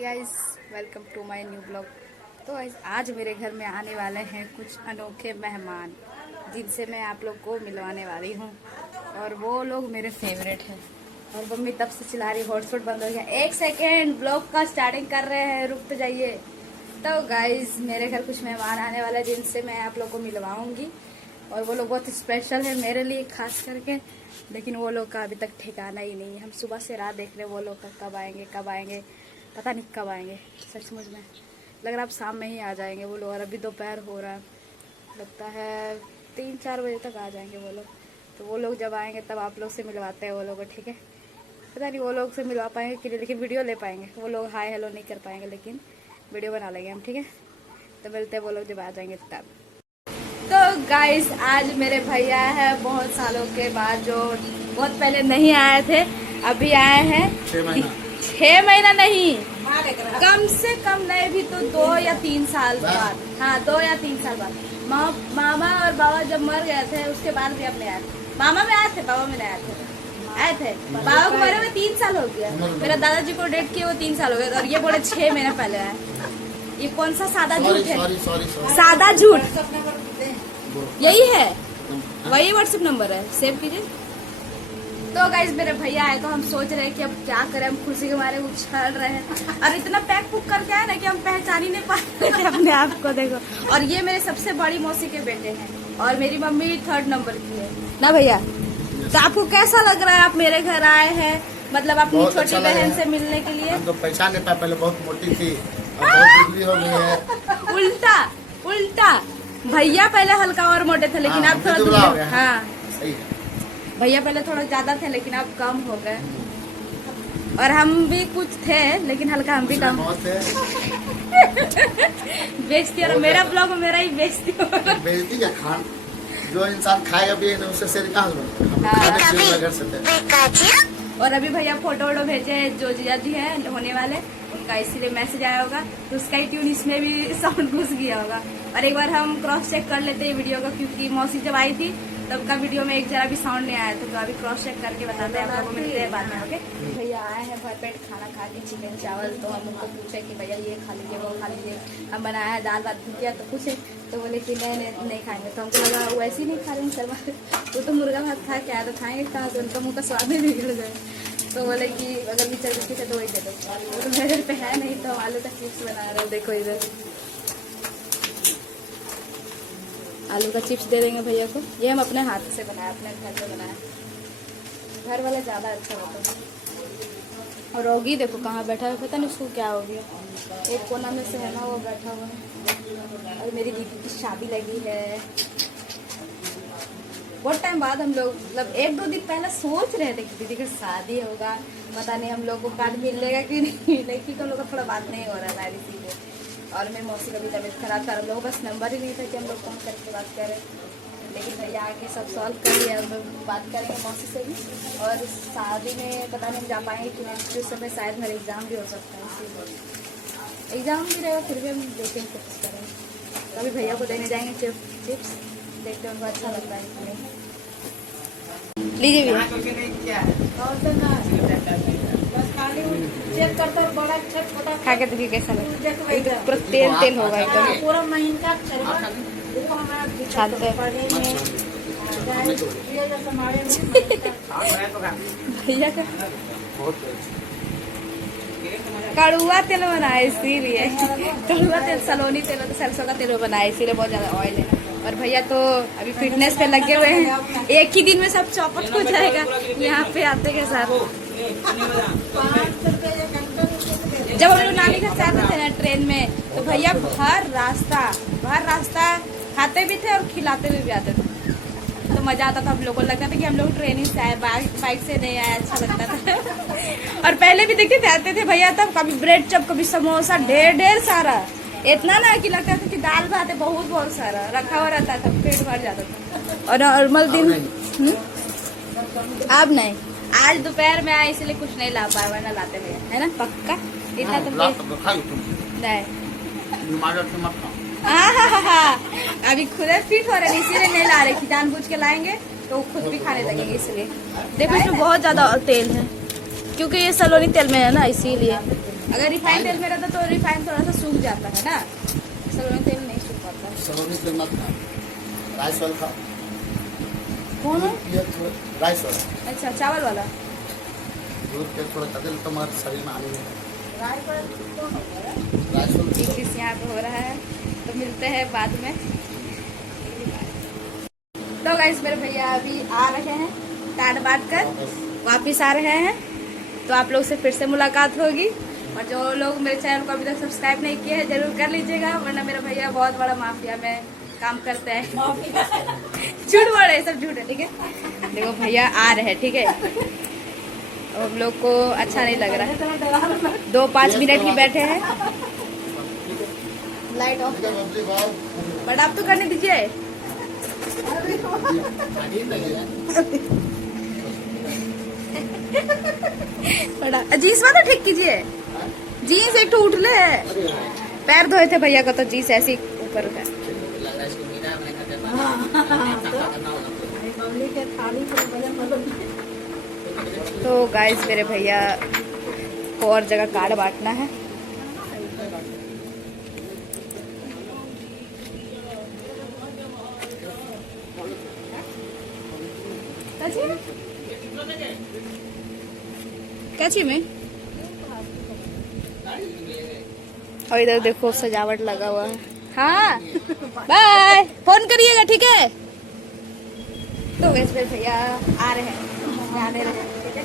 Hi guys, welcome to my new blog. तो आज मेरे घर में आने वाले हैं कुछ अनोखे मेहमान जिनसे मैं आप लोग को मिलवाने वाली हूँ, और वो लोग मेरे फेवरेट हैं। और मम्मी तब से चिल्ला रही, हॉटस्पॉट बंद हो गया। एक सेकेंड, ब्लॉग का स्टार्टिंग कर रहे हैं, रुक तो जाइए। तो गाइस मेरे घर कुछ मेहमान आने वाले हैं जिनसे मैं आप लोग को मिलवाऊंगी, और वो लोग बहुत स्पेशल है मेरे लिए खास करके। लेकिन वो लोग का अभी तक ठिकाना ही नहीं है। हम सुबह से रात देख रहे हैं वो लोग का कब आएंगे, पता नहीं कब आएंगे। सचमुच में लग रहा है अब शाम में ही आ जाएंगे वो लोग, और अभी दोपहर हो रहा है, लगता है 3-4 बजे तक आ जाएंगे वो लोग। तो वो लोग जब आएंगे तब आप लोग से मिलवाते हैं वो लोग को, ठीक है। पता नहीं वो लोग से मिलवा पाएंगे कि नहीं, लेकिन वीडियो ले पाएंगे। वो लोग हाय हेलो नहीं कर पाएंगे, लेकिन वीडियो बना लेंगे हम, ठीक है। तो मिलते हैं वो लोग जब आ जाएंगे तब। तो गाइस आज मेरे भैया है बहुत सालों के बाद, जो बहुत पहले नहीं आए थे, अभी आए हैं। 6 महीना नहीं, कम से कम नहीं भी तो 2 या 3 साल बाद। हाँ, 2 या 3 साल बाद। मामा और बाबा जब मर गए थे उसके बाद भी अपने आए थे। मामा में आए थे, बाबा में नहीं आए थे। बाबा को मरे में 3 साल हो गया। मेरा दादाजी को डेट किए वो 3 साल हो गए, और ये बोले 6 महीना पहले आए। ये कौन सा सादा झूठ है? सादा झूठ यही है, वही व्हाट्सएप नंबर है, सेव कीजिए। तो गाइस मेरे भैया आए तो हम सोच रहे हैं कि अब क्या करें। हम खुशी के मारे उछल रहे हैं, और इतना पैक पुक करके आए ना कि हम पहचान ही नहीं पा रहे थे अपने आप को। देखो, और ये मेरे सबसे बड़ी मौसी के बेटे हैं, और मेरी मम्मी 3rd नंबर की है ना भैया। तो आपको कैसा लग रहा है, आप मेरे घर आए हैं, मतलब अपनी छोटी बहन से मिलने के लिए? हम तो पहचान नहीं पाए, पहले बहुत मोटी थी, बहुत दुबली हो गई है। उल्टा भैया पहले हल्का और मोटे थे, लेकिन अब थोड़ा दुबला हो गया। हाँ सही है। भैया पहले थोड़ा ज्यादा थे, लेकिन अब कम हो गए। और हम भी कुछ थे, लेकिन हल्का हम भी कम बेचती। और मेरा ब्लॉग मेरा ही बेचती क्या खान, जो इंसान खाएगा भी नहीं उससे शेर कहाँ से। और अभी भैया फोटो वोटो भेजे, जो जीजा जी है होने वाले उनका, इसीलिए मैसेज आया होगा, तो उसका ही ट्यून इसमें भी साउंड घुस गया होगा। और एक बार हम क्रॉस चेक कर लेते हैं वीडियो का, क्योंकि मौसी जब आई थी तब का वीडियो में एक जरा भी साउंड नहीं आया था। तो अभी क्रॉस चेक करके बताते हैं, आप लोगों को मिलते हैं बाद में। ओके, भैया आए हैं भरपेट खाना खा के, चिकन चावल। तो हम उनको पूछे कि भैया ये खा लीजिए, वो खा लीजिए। हम बनाया है दाल भात भुजिया, तो पूछे तो बोले कि नहीं खाएंगे। तो हमको लगा वैसे ही नहीं खा रहे हैं सर, वो तो मुर्गा भात खा के आया, तो खाएंगे कहाँ से, उनका मुँह का स्वाद भी बिगड़ गए। तो बोले कि अगर भी चल रही है तो वही दे दो। वो तो मेरे पे है नहीं, तो आलू का चिप्स बना रहे हो, देखो इधर आलू का चिप्स दे देंगे भैया को। ये हम अपने हाथ से बनाया, अपने घर में बनाया, घर वाले ज़्यादा अच्छा होता है। और रोगी देखो कहाँ बैठा है, पता नहीं उसको क्या हो गया। एक कोना में से है ना वो बैठा हुआ है। और मेरी दीदी की शादी लगी है, बहुत टाइम बाद हम लोग, मतलब 1-2 दिन पहले सोच रहे थे कि दीदी की शादी होगा, पता नहीं हम लोग को कार्ड मिलेगा कि नहीं। लेकिन हम लोग का थोड़ा बात नहीं हो रहा था इसीलिए। और मेरी मौसी का भी तबीयत खराब था, हम लोग बस नंबर ही नहीं था कि हम लोग फोन करके बात करें। लेकिन भैया आके सब सॉल्व कर लिया, हम लोग बात करेंगे मौसी से भी। और शादी में पता नहीं हम जा पाएंगे कि नहीं, उस समय शायद मेरा एग्ज़ाम भी हो सकता है, इसीलिए एग्ज़ाम भी रहेगा, फिर भी हम देखेंगे, कोशिश करेंगे। तो अभी भैया को देने जाएंगे चिप्स, देखते हैं उनको अच्छा लगता है कि नहीं। लीजिए भैया, खा के देखिए कैसा लगता है। एकदम पूरा तेल होगा, एकदम पूरा महीना भैया का कड़ुआ तेल बनाए, इसीलिए कड़ुआ तेल, सलोनी तेल, तो सरसों का तेल बनाए, इसीलिए बहुत ज्यादा ऑयल है। और भैया तो अभी फिटनेस पे लगे हुए हैं, एक ही दिन में सब चौपट हो जाएगा यहाँ पे आते के साथ। जब हम लोग नानी घर से आते थे ना ट्रेन में, तो भैया हर रास्ता खाते भी थे और खिलाते भी आते थे। तो मजा आता था, हम लोगों को लगता था कि हम लोग ट्रेन से आए, बाइक से नहीं आए, अच्छा लगता था। और पहले भी देखते थे आते थे भैया, तब कभी ब्रेड चप, कभी समोसा, ढेर सारा, इतना ना कि लगता था कि दाल भात है बहुत सारा रखा हुआ रहता था, पेट भर जाता था। और नॉर्मल दिन अब नहीं, आज दोपहर में आए इसलिए कुछ नहीं ला पाया, वरना लाते भैया, है ना पक्का। इतना तो नहीं, अभी खुद फिट हो रहे हैं, इसीलिए नहीं ला रहे, जानबूझ के लाएंगे तो खुद भी खाने लगेंगे। इसलिए देखो इसमें बहुत ज्यादा तेल है, क्योंकि ये सलोनी तेल में है ना, इसीलिए अगर रिफाइंड तेल में रहता तो रिफाइंड थोड़ा सा सूख जाता है ना, सलोनी तेल नहीं सूख पाता। सलोनी तेल मत खा, राइस ऑयल खा। कौन है? ये थोड़ा राइस ऑयल, अच्छा, चावल वाला। दूध तेल थोड़ा तेल तुम्हारे शरीर में आने में। राइस ऑयल एक चीज यहाँ पे हो रहा है, तो मिलते हैं बाद में। तो गाइस मेरे भैया अभी आ रहे हैं, टाट बांट कर वापिस आ रहे हैं, तो आप लोग से फिर से मुलाकात होगी। और जो लोग मेरे चैनल को अभी तक सब्सक्राइब नहीं किए हैं जरूर कर लीजिएगा, वरना मेरा भैया बहुत बड़ा माफिया में काम करते हैं। झूठ बोल रहे हैं, सब झूठ है, ठीक है। देखो भैया आ रहे हैं, ठीक है। और हम लोग को अच्छा नहीं लग रहा है, 2-5 मिनट ही बैठे हैं। लाइट ऑफ, बट आप तो करने दीजिए। बड़ा जीन्स में तो ठीक कीजिए, जीन्स एक तो उठ ले, पैर धोए थे भैया का तो जीन्स ऐसे ऊपर है। तो गाइस मेरे भैया को और जगह कार्ड बांटना है। कैची में, और इधर देखो सजावट लगा हुआ है। हाँ बाय, फोन करिएगा, ठीक है। तो वैसे भैया आ रहे हैं, आने रहे हैं, ठीक है।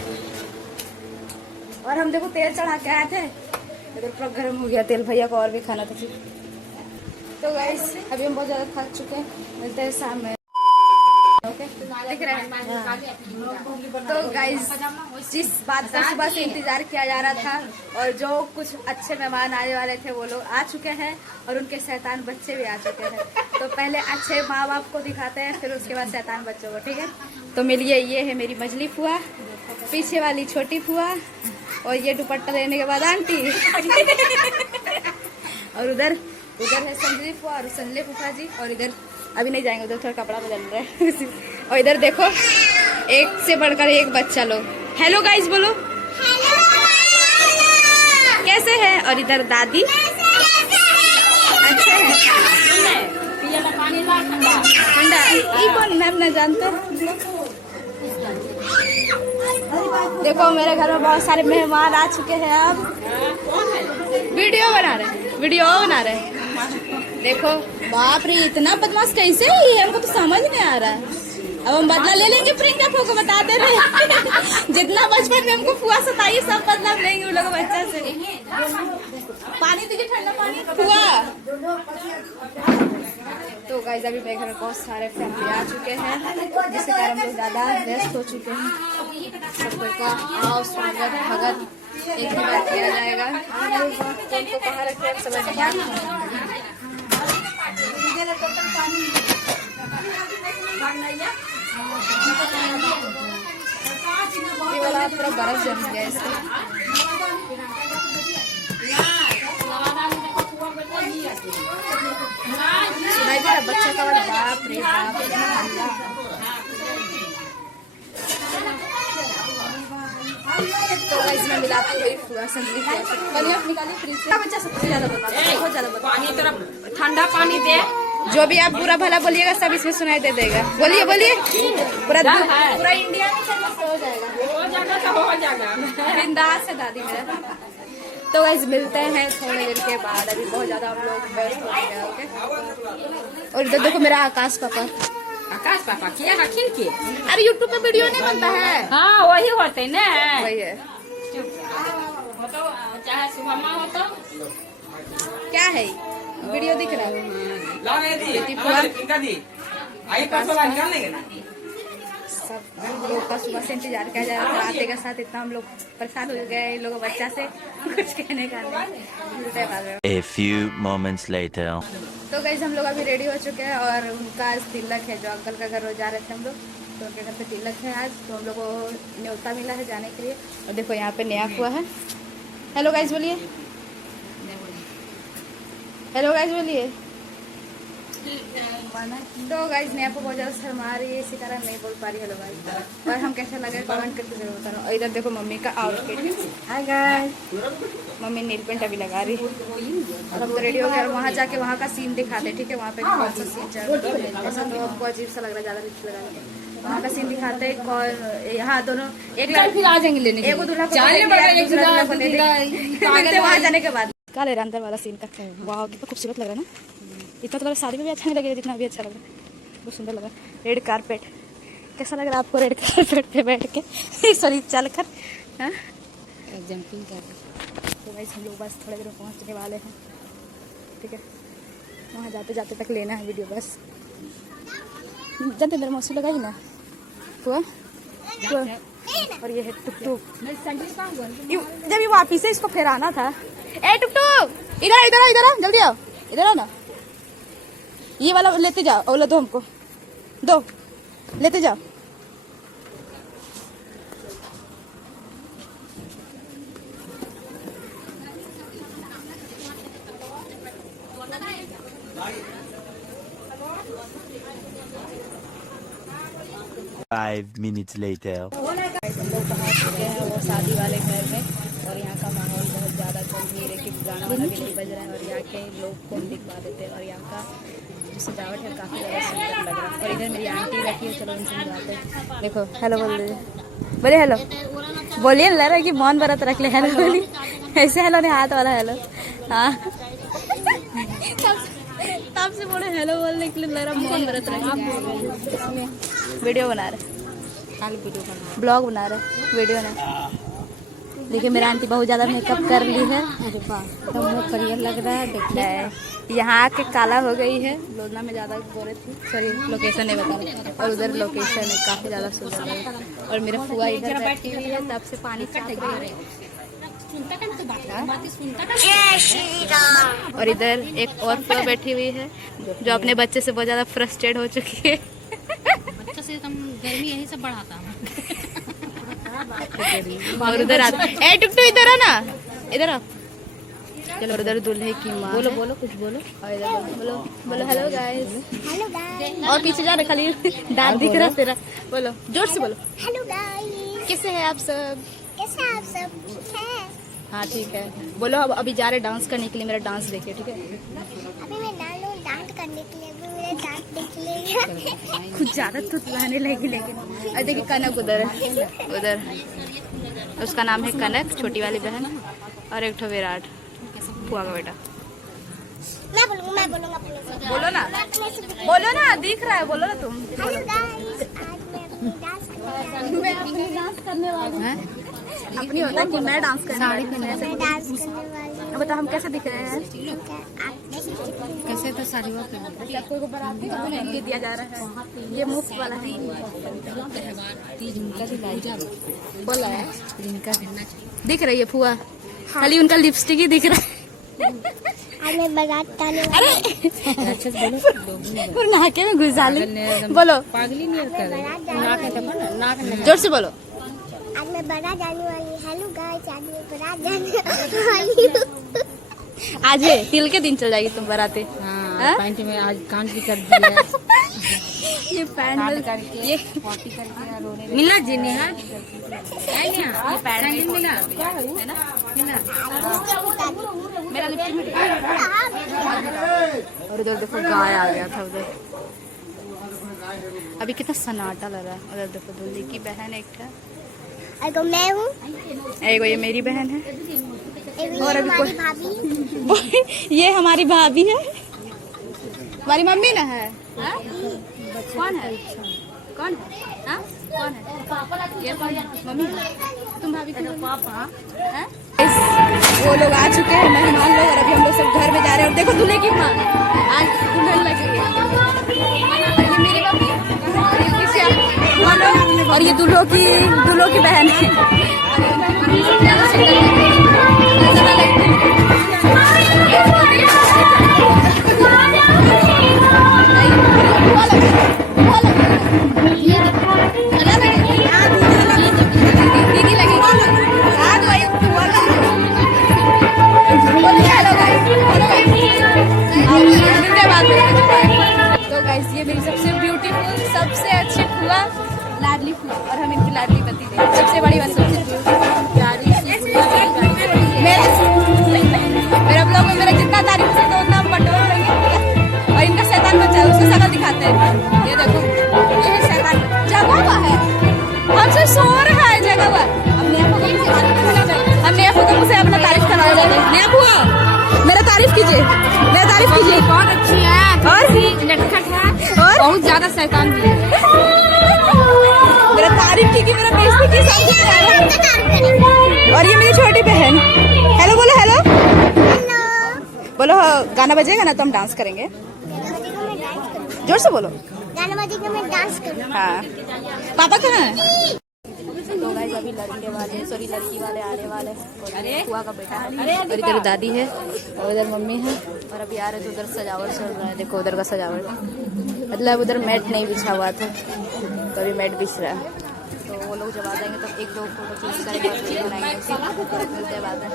और हम देखो तेल चढ़ा के आए थे, इधर पूरा गर्म हो गया तेल, भैया को और भी खाना था। तो गाइस अभी हम बहुत ज्यादा खा चुके हैं, मिलते हैं शाम में। दिख रहा है। तो गाइस जिस बात का सुबह से इंतजार किया जा रहा था और जो कुछ अच्छे मेहमान आने वाले थे वो लोग आ चुके हैं और उनके शैतान बच्चे भी आ चुके हैं। तो पहले अच्छे माँ बाप को दिखाते हैं, फिर उसके बाद शैतान बच्चों को, ठीक है। तो मिलिए, ये है मेरी मजली फुआ, पीछे वाली छोटी फुआ, और ये दुपट्टा लेने के बाद आंटी। और उधर है संजली फुआ और संजले फूफा जी, और इधर अभी नहीं जाएंगे, उधर थोड़ा कपड़ा बदल रहा है। और इधर देखो एक से बढ़कर एक बच्चा लोग हेलो गाइस बोलो, कैसे हैं। और इधर दादी अच्छे हैं, ठंडा। ये कौन मैम न जानते। देखो मेरे घर में बहुत सारे मेहमान आ चुके हैं, अब वीडियो बना रहे हैं। देखो बाप रे, इतना बदमाश कैसे है, हमको तो समझ नहीं आ रहा है। अब हम बदला ले लेंगे, प्रियंका फुआ को बता दे रहे हैं। जितना बचपन में हमको फुआ सताई, सब बदला लेंगे उन लोग बच्चा से। पानी दीजिए, ठंडा पानी फुआ। तो गाइस अभी मेरे घर में बहुत सारे फैमिली आ चुके हैं, जिसके कारण हम लोग ज्यादा व्यस्त हो चुके हैं। सबको का आओ स्वागत भगत एक ही बार किया जाएगा। उनको कहाँ रखे हैं समझ नहीं आता। ये वाला पूरा बर्फ जम गया इसका। सुनाई दे रहा बच्चा का वाला, बाप रे बाप, इतना हल्ला। तो इसमें मिलाती हुई फुआ संजली फुआ निकालिए फ्रिज से। बच्चा सबसे ज्यादा बताता है, बहुत ज्यादा बताता है। पानी तरफ ठंडा पानी दे, जो भी आप बुरा भला बोलिएगा सब इसमें सुनाई दे देगा। बोलिए पूरा इंडिया में हो जाएगा, बिंदास है दादी मेरा। तो गाइस मिलते हैं थोड़ी देर के बाद, अभी बहुत ज्यादा हम लोग व्यस्त हो गए हैं, ओके। और इधर देखो मेरा आकाश पापा किया रखिल के। अरे यूट्यूब पे वीडियो नहीं बनता है। हाँ वही होते ना, वही है। चाहे सुबह माँ हो तो क्या है वीडियो दिख रहा है। सब लोग का सुबह से इंतजार किया जा रहा था, आते के साथ इतना हम लोग परेशान हो गए इन लोगों बच्चा से, कुछ कहने का नहीं। मिलते हैं बाद में। A few moments later. तो गाइस हम लोग अभी रेडी हो चुके हैं और उनका आज तिलक है, जो अंकल का घर रोज जा रहे थे हम लोग, तो उनके घर पे तिलक है आज, तो हम लोग को न्योता मिला है जाने के लिए। और देखो यहाँ पे नया हुआ है। हेलो गाइस बोलिए, हेलो गाइस बोलिए। तो गाइस मैं आपको बहुत ज़्यादा शर्मा रही है, इसी कारण नहीं बोल पा रही हेलो गाइस। और हम कैसा लगे कमेंट करके जरूर बताना। और इधर देखो मम्मी का आउटफिट। हाय गाइस, मम्मी नील पेंट अभी लगा रही है और हम तो रेडी हो गए। और वहाँ जाके वहाँ का सीन दिखाते, ठीक है? वहाँ पे कौन सा सीन चल रहा है, ऐसा तो हमको अजीब सा लग रहा है, ज़्यादा रिच लगा रहा है। वहाँ का सीन दिखाते हैं कौन, हाँ दोनों एक फिर आ जाएंगे लेने एक दूल्हा को वहाँ जाने के बाद क्या ले रहा अंदर वाला सीन का। वाह कितना खूबसूरत लग रहा है ना। इतना तो शादी में भी अच्छा नहीं लगेगा जितना भी अच्छा लग रहा है। बहुत सुंदर लगा। रेड कारपेट कैसा लग रहा है आपको? रेड कारपेट पे बैठ के सॉरी चल कर जंपिंग कर। तो भाई हम लोग बस थोड़ी देर में पहुँचने वाले हैं, ठीक है? वहाँ जाते जाते तक लेना है वीडियो बस। जानते मेरे मौसी लगाई ना हुआ। और ये है टुक टुक। जब ये वापिस से इसको फिर आना था। ए टुक टुक इधर इधर इधर जल्दी आओ, इधर आओ ना। ये वाला लेते जाओ, ओला दो हमको, दो लेते जाओ। Five minutes later. हम लोग पहुँच चुके हैं वो शादी वाले घर में। और यहाँ का माहौल बहुत ज़्यादा चल रही है, लेकिन गाना वाला भी नहीं बज रहा है। और यहाँ के लोग को हम दिखवा देते हैं। और यहाँ का जो सजावट है काफ़ी ज़्यादा सुंदर लग रहा है। और इधर मेरी आंटी बैठी है, चलो उनसे मिलवाते हैं। देखो हेलो बोल दीजिए, बोले हेलो बोलिए। लग रहा है कि मौन भरत रख ले, हेलो बोली ऐसे हेलो नहीं, हाथ वाला हेलो। हाँ तब से बोले हेलो बोलने के लिए लग रहा मौन भरत रख ले। वीडियो बना रहे, ब्लॉग बना रहे, वीडियो नहीं। देखिए मेरा आंटी बहुत ज़्यादा मेकअप कर ली है। अरे वाह तो बहुत बढ़िया लग रहा है। देखिए यहाँ आके काला हो गई है। लोधना में ज़्यादा गोरे थी, सॉरी लोकेशन नहीं बता। और उधर लोकेशन है काफ़ी ज़्यादा सुंदर है। और मेरा फुआ इधर बैठी हुई है, तब से पानी कट गई। और इधर एक और फुआ बैठी हुई है जो अपने बच्चे से बहुत ज़्यादा फ्रस्ट्रेट हो चुकी है। बच्चों से हम गर्मी यही सब बढ़ाता हूँ। और उधर आ ए टुक टुक इधर आ ना, इधर आ। चलो उधर दूल्हे की माँ बोलो बोलो कुछ बोलो। और इधर बोलो बोलो हेलो गाइस। और पीछे जा रहे खाली दांत दिख रहा तेरा। बोलो जोर से बोलो हेलो गाइस, कैसे हैं आप सब? कैसे आप सब? ठीक है। हाँ ठीक है। बोलो अब अभी जा रहे डांस करने के लिए, मेरा डांस देखिए, ठीक है? अभी मैं डांस करने के लिए, अभी मेरा डांस देख लेगा। कुछ ज्यादा तो लाने लगी लेकिन। और देखिए कनक उधर है, उधर उसका नाम है कनक, छोटी वाली बहन। और एक ठो विराट फुआ का बेटा। मैं बोलूँगा बोलो ना, बोलो ना, दिख रहा है, बोलो ना तुम। हेलो गाइस, आज मैं अपनी डांस करने वाली हूँ। अपनी होता है कि मैं डांस करने वाली हूँ। मैं डांस करने वाली हूँ। बताओ हम कैसे दिख रहे हैं? कैसे तो सारी सबको को बराती को मेहंदी दिया जा रहा है। ये मुफ्त वाला है। बोला है दिख रही है फुआ, खाली उनका लिपस्टिक ही दिख रहा है। आज मैं बारात आने वाली हूँ। अच्छे से बोलो। और नाके में घुस डाली। बोलो पागली नहीं होता है। जोर से बोलो। आज मैं बारात जाने वाली हूँ। हेलो गाइस, आज मैं बारात जाने वाली हूँ। आज है तिल के दिन चल जाएगी तुम बराते। हाँ पैंट में आज कांच भी कर दिया। ये पैंट ये पॉटी करके रोने मिला जी नेहा। ये पैंट मिला है ना, मिला मेरा लिपस्टिक। और उधर देखो गाय आ गया था उधर। अभी कितना सन्नाटा लग रहा है। उधर देखो दूल्हे की बहन एक था, एगो मैं हूँ, एगो ये मेरी बहन है। एगो और ये अभी हमारी कोई- भाभी। ये हमारी भाभी है, हमारी मम्मी ना है। हाँ? कौन है? कौन है? हाँ? कौन है? ये कौन है? मम्मी है? तुम भाभी को पापा? हाँ? वो लोग आ चुके हैं मेहमान लोग। और अभी हम लोग सब घर में जा रहे हैं। और देखो दूल्हे की माँ आज दुल्हन लगी हुई है। और ये मेरी मम्मी और ये पीछे वो लोग। और ये दूल्हों की बहन है। दीदी लगी बात और हम इनकी लाडली पति थी। सबसे बड़ी बात मेरा ब्लॉग में मेरा जितना तारीफ करते हैं उतना हम बटोर लेंगे। और इनका शैतान बच्चा है, उसकी शक्ल दिखाते हैं। ये देखो, ये है शैतान, जगा हुआ है, हमसे सो रहा है, जगा हुआ। हम नया फोटो से अपना तारीफ करवा देते हैं। नया बुआ, मेरा तारीफ कीजिए, मेरा तारीफ कीजिए। बहुत अच्छी है और नटखट है और बहुत ज्यादा शैतान भी है। मेरा तारीफ की, मेरा बेइज्जती की, सब कुछ करा रहा। और ये मेरी छोटी बहन। हेलो बोलो, हेलो बोलो। गाना बजेगा ना तो हम डांस करेंगे। जोर से बोलो। गाना बजेगा मैं डांस करूँ। हाँ, पापा कहाँ है? तो गाइस अभी लड़के वाले, सॉरी लड़की वाले आने वाले। अरे हुआ का बेटा है, और इधर दादी है और इधर मम्मी है। और अभी आ रहे तो उधर सजावट चल रहा है। देखो उधर का सजावट, मतलब उधर मैट नहीं बिछा हुआ था तो अभी मैट बिछ रहा है। तो वो लोग जब आ जाएंगे तो एक दो फोटो खींच करेंगे, मिलते हैं बाद में।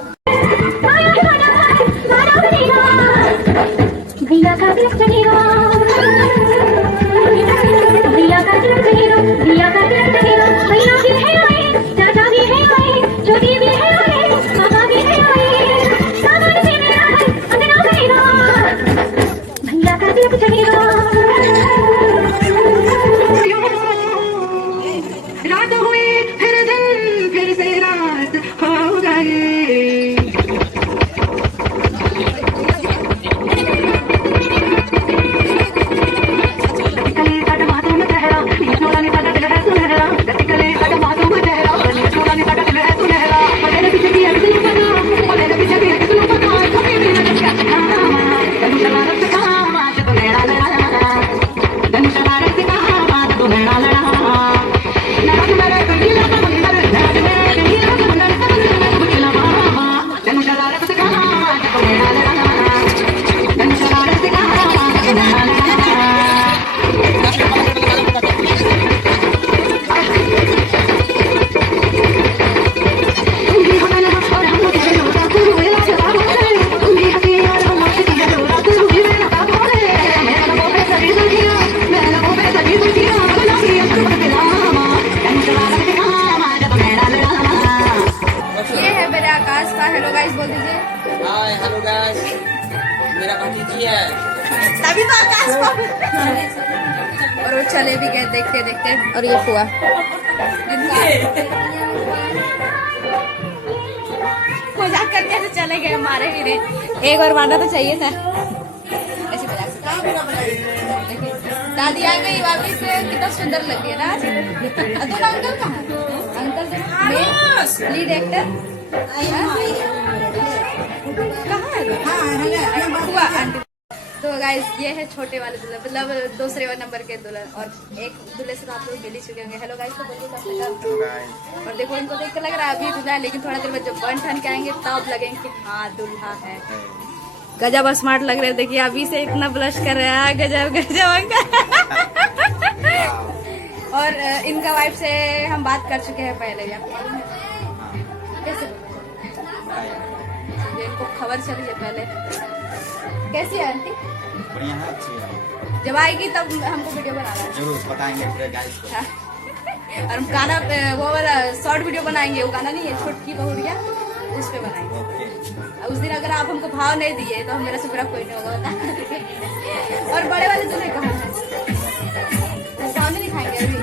रात हुई फिर दिन, फिर से रात हो गई। हेलो गाइस बोल दीजिए। हाय हेलो गाइस, मेरा भतीजी है। तभी तो आकाश को और वो चले भी गए देखते देखते। और ये हुआ मजाक करके ऐसे चले गए, मारे भी नहीं। एक और मारना तो चाहिए था। ऐसे दादी आ गई वापस, कितना सुंदर लग रही है ना आज। तो अंकल कहाँ? अंकल लीड एक्टर तो गाइस ये है छोटे वाले दुल्हन, मतलब दूसरे नंबर के दुल्हन। और एक दूल्हे से तो आप लोग मिल ही चुके होंगे। हेलो गाइस तो बोलिए। और देखो इनको देख कर लग रहा है अभी दूल्हा है, लेकिन थोड़ा देर में जब बन ठन के आएंगे तब लगेंगे कि हाँ दूल्हा है। गजब स्मार्ट लग रहे हैं। देखिए अभी से इतना ब्लश कर रहा है, गजब गजब। और इनका वाइफ से हम बात कर चुके हैं पहले भी, आपको मालूम है कैसे? इनको खबर चली है पहले। कैसी है आंटी? बढ़िया है, अच्छी है। जब आएगी तब हमको वीडियो बनाना है। जरूर बताएंगे पूरे गाइस को। और हम गाना वो वाला शॉर्ट वीडियो बनाएंगे। वो गाना नहीं है छोटकी बहुरिया, उस पे बनाएंगे। उस दिन अगर आप हमको भाव नहीं दिए तो मेरा से बुरा कोई नहीं होगा, बता। और बड़े वाले दूल्हे कहाँ है? सामने दिखाएंगे अभी।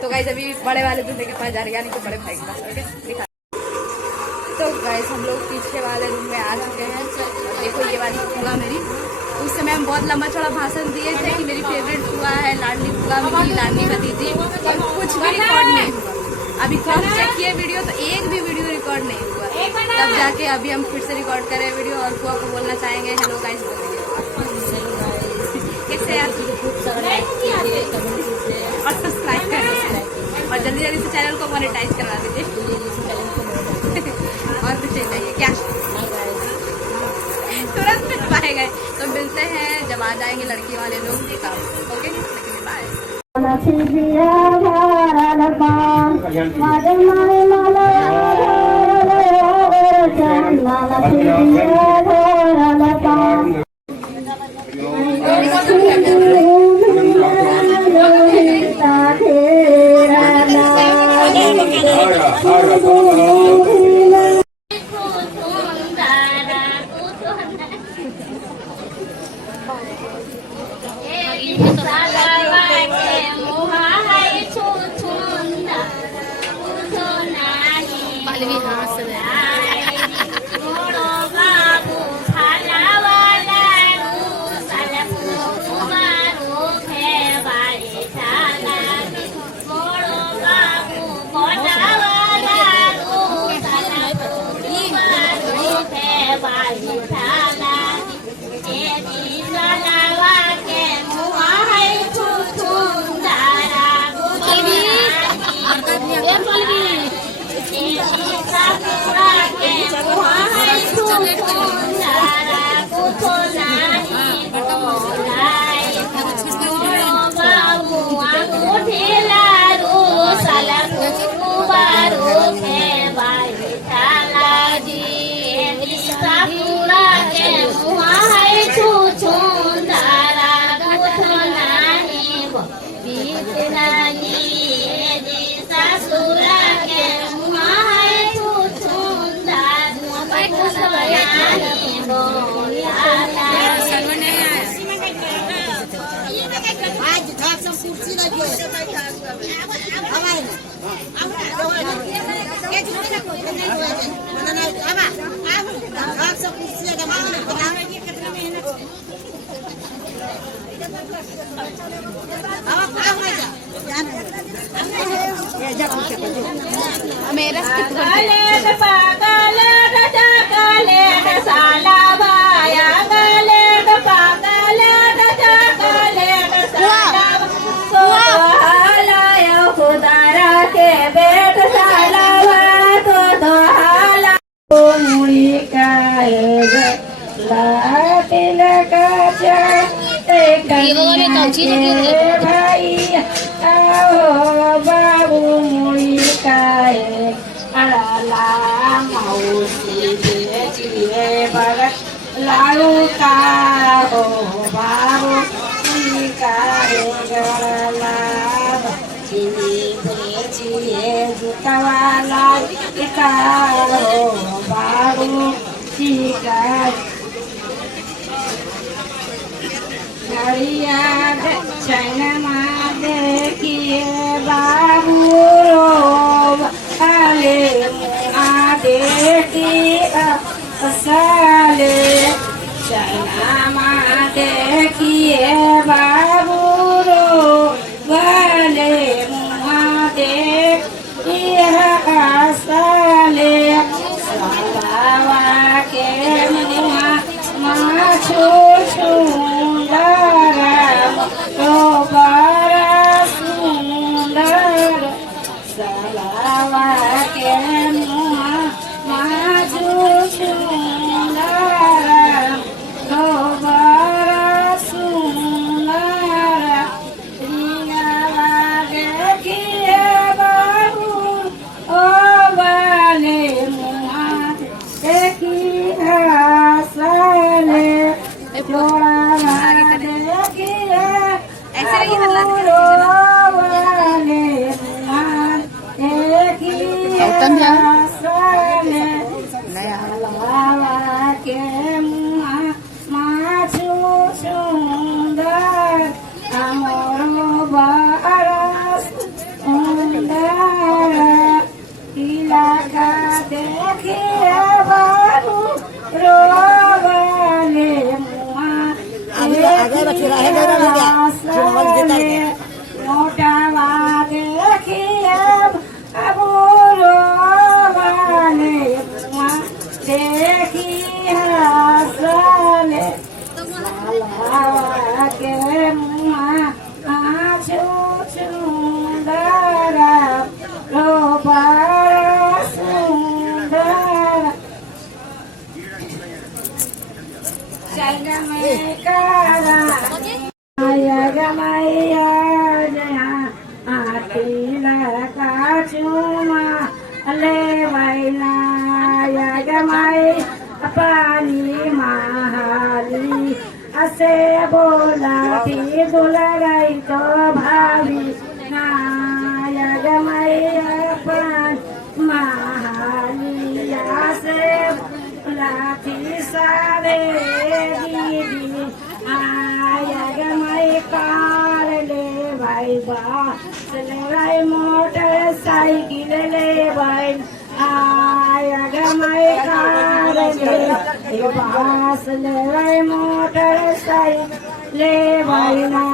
तो गाइस अभी बड़े वाले दूल्हे के पास जा रहे हैं, यानी कि बड़े भाई के पास। ओके दिखा। तो गाइस हम लोग पीछे वाले रूम में आ चुके हैं। देखो ये वाली फुआ मेरी, उस समय हम बहुत लंबा चौड़ा भाषण दिए थे कि मेरी फेवरेट फुआ है, लाडली फुआ, मेरी लाडली भतीजी। और कुछ भी रिकॉर्ड नहीं हुआ। अभी कल चेक किए वीडियो तो एक भी वीडियो रिकॉर्ड नहीं हुआ। तब जाके अभी हम फिर से रिकॉर्ड करें वीडियो। और फुआ को बोलना चाहेंगे हेलो गाइस बोलिए। कैसे यार और सब्सक्राइब करें और जल्दी जल्दी से चैनल को मोनेटाइज करवा दीजिए। और कुछ चाहिए क्या? तुरंत मिल पाए गए। तो मिलते हैं जब आ जाएंगे लड़की वाले लोग तब। Okay bye. मालवी हाथ से मेरा भाई आओ बाबू मुड़ी काए अड़ला मौसी बेचिए भगत लालू का हो बाबू मुड़ी काए गड़ला चीनी बेचिए जुतवाला का हो बाबू का चैनमा देखिए बाबू आले देखिए साले चैनमा देखिए बाबू वाले मुँह देखिए साले सालावा के मुँह माछू पानी महाली असे बोला थी दुलगाई तो भाभी नायक मैया पान महाली असे बोला थी सारे दीदी आयक मई कार ले भाई बा चले भाई मोटर साइकिल ले भाई बास ले मोटर साइकिल ले ना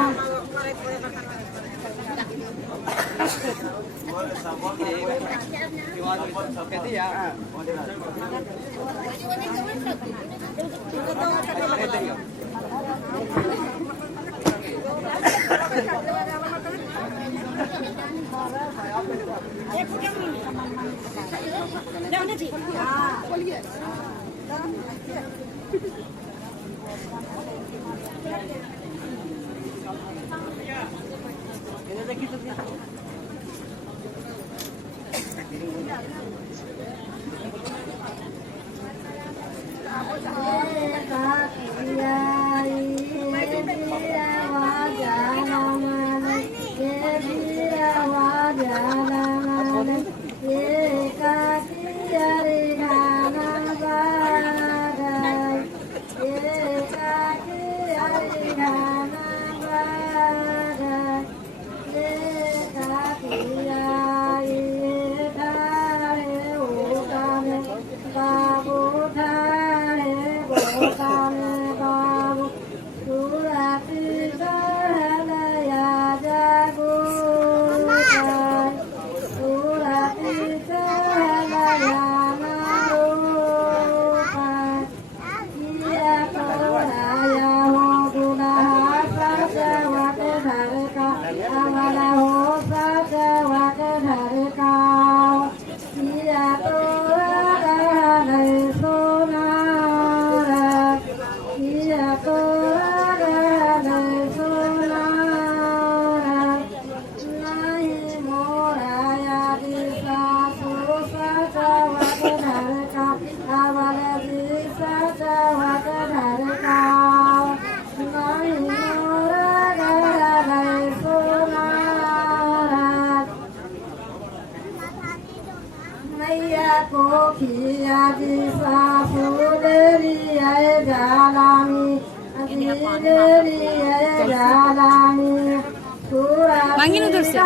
मांगी उधर से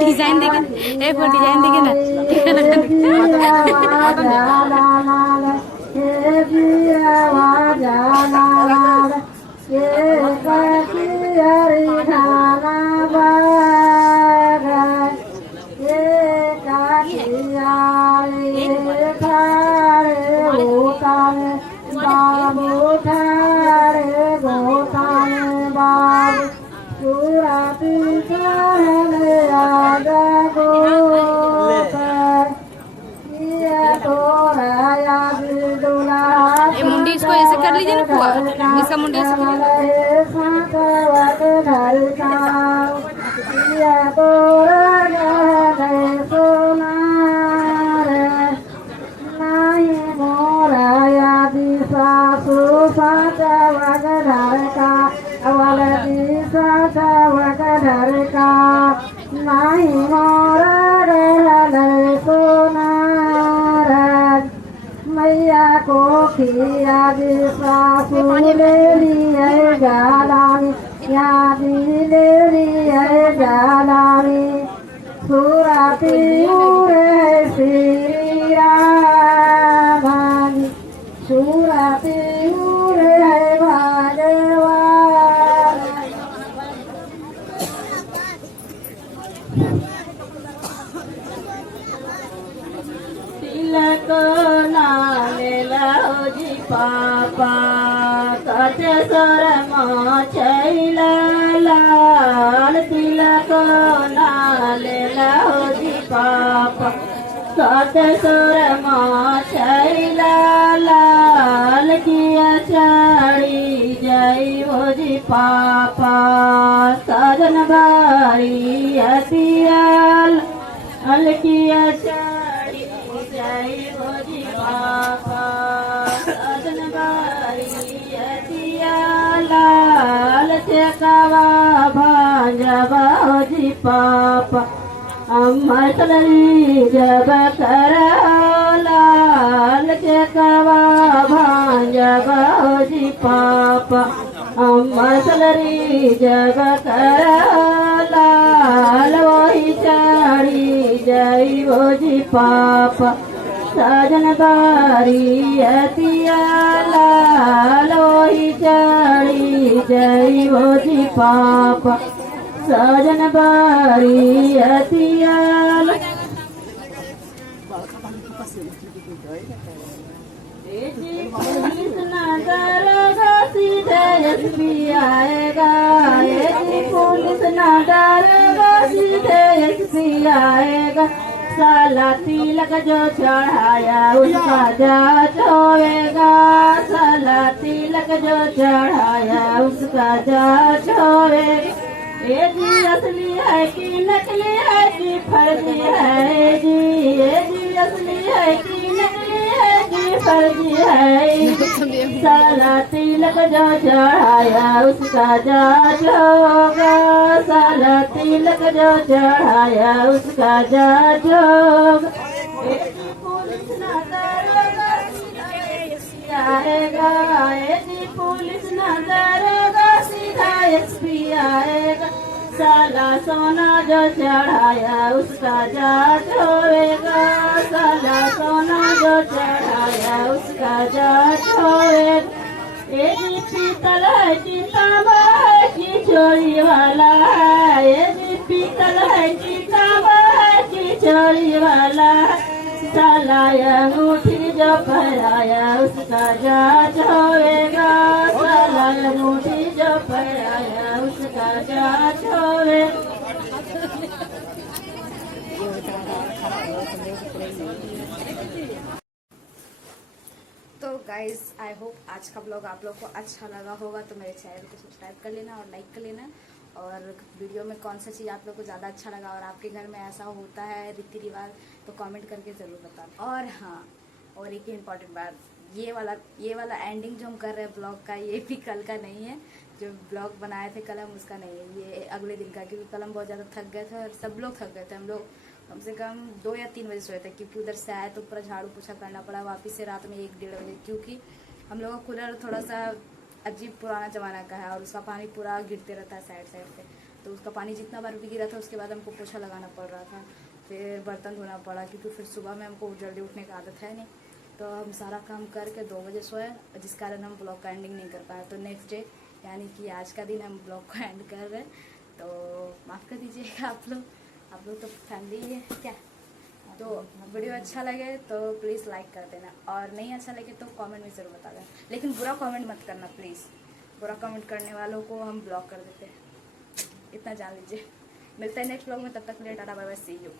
डिजाइन देखे एक वो डिजाइन देखे मुंडी इसको ऐसे कर लीजिए ना पुआ, इसका मुंडी ऐसे कर मैया को खिया दी सासू ले लिए गालामी यादी ले लिए गालामी सुराती उरे श्री रामानी सुराती उरे भगवान तिलक पापा कट सर छैल लाल तिलक नाल लौजी पापा कट सर छैल लाल किया चढ़ी जय भोजी पापा सजन बारी अतियाल अलकिया चढ़ी जय भोजी पापा लाल चकावा भांजवा जी पापा अम्मा चली जब कर लाल चकावा भांजवा जी पापा मसलरी जग कर लाल वही चढ़ी जई भोजी पाप सजन बारी अतिया लाल वही चढ़ी जई भोजी पाप सजन बारी अतिया पुलिस नगर सीधे एसपी आएगा, पुलिस नगर सीधे एसपी आएगा। साला तिलक जो चढ़ाया उसका जांच होएगा, साला तिलक जो चढ़ाया उसका जांच होएगा। ये जी असली है कि नकली है कि फर्जी है जी, ये जी असली है कि नकली है कि फर्जी है। साला तिलक जो चढ़ाया उसका जांच होगा, साला तिलक जो चढ़ाया उसका जांच होगा। पुलिस न करेगा आएगा, यदि पुलिस न करेगा सीधा एसपी आएगा। साला सोना जो चढ़ाया उसका जांच होएगा, साला सोना जो चढ़ाया उसका जांच होएगा। ये जी पीतल है कि तांबा है कि चोरी वाला है, ये जी पीतल है कि तांबा है कि चोरी वाला है। साला अंगूठी जो पहनाया उसका जांच होएगा, साला अंगूठी जो पहनाया उसका जांच होएगा। तो गाइज आई होप आज का ब्लॉग आप लोग को अच्छा लगा होगा, तो मेरे चैनल को सब्सक्राइब कर लेना और लाइक कर लेना। और वीडियो में कौन सा चीज़ आप लोग को ज़्यादा अच्छा लगा और आपके घर में ऐसा होता है रीति रिवाज, तो कमेंट करके ज़रूर बताना। और हाँ, और एक इम्पॉर्टेंट बात, ये वाला एंडिंग जो हम कर रहे हैं ब्लॉग का, ये भी कल का नहीं है। जो ब्लॉग बनाए थे कल हम, उसका नहीं है, ये अगले दिन का, क्योंकि कल हम बहुत ज़्यादा थक गए थे और सब लोग थक गए थे। हम लोग कम से कम 2 या 3 बजे सोए थे, क्योंकि उधर से आए तो पूरा झाड़ू पोछा करना पड़ा, वापस से रात में 1-1:30 बजे, क्योंकि हम लोगों का कूलर थोड़ा सा अजीब पुराना ज़माना का है और उसका पानी पूरा गिरते रहता है साइड से। तो उसका पानी जितना बार भी गिरा था उसके बाद हमको पोछा लगाना पड़ रहा था, फिर बर्तन धोना पड़ा, क्योंकि फिर सुबह में हमको जल्दी उठने का आदत है नहीं। तो हम सारा काम करके 2 बजे सोए, जिस कारण हम ब्लॉग का एंडिंग नहीं कर पाए। तो नेक्स्ट डे यानी कि आज का दिन हम ब्लॉग को एंड कर रहे हैं, तो माफ़ कर दीजिएगा आप लोग तो फैमिली है क्या। तो वीडियो अच्छा लगे तो प्लीज़ लाइक कर देना, और नहीं अच्छा लगे तो कमेंट में ज़रूर बता देना, लेकिन बुरा कमेंट मत करना प्लीज़। बुरा कमेंट करने वालों को हम ब्लॉक कर देते हैं, इतना जान लीजिए। मिलते हैं नेक्स्ट ब्लॉग में, तब तक के लिए tata bye bye, see you.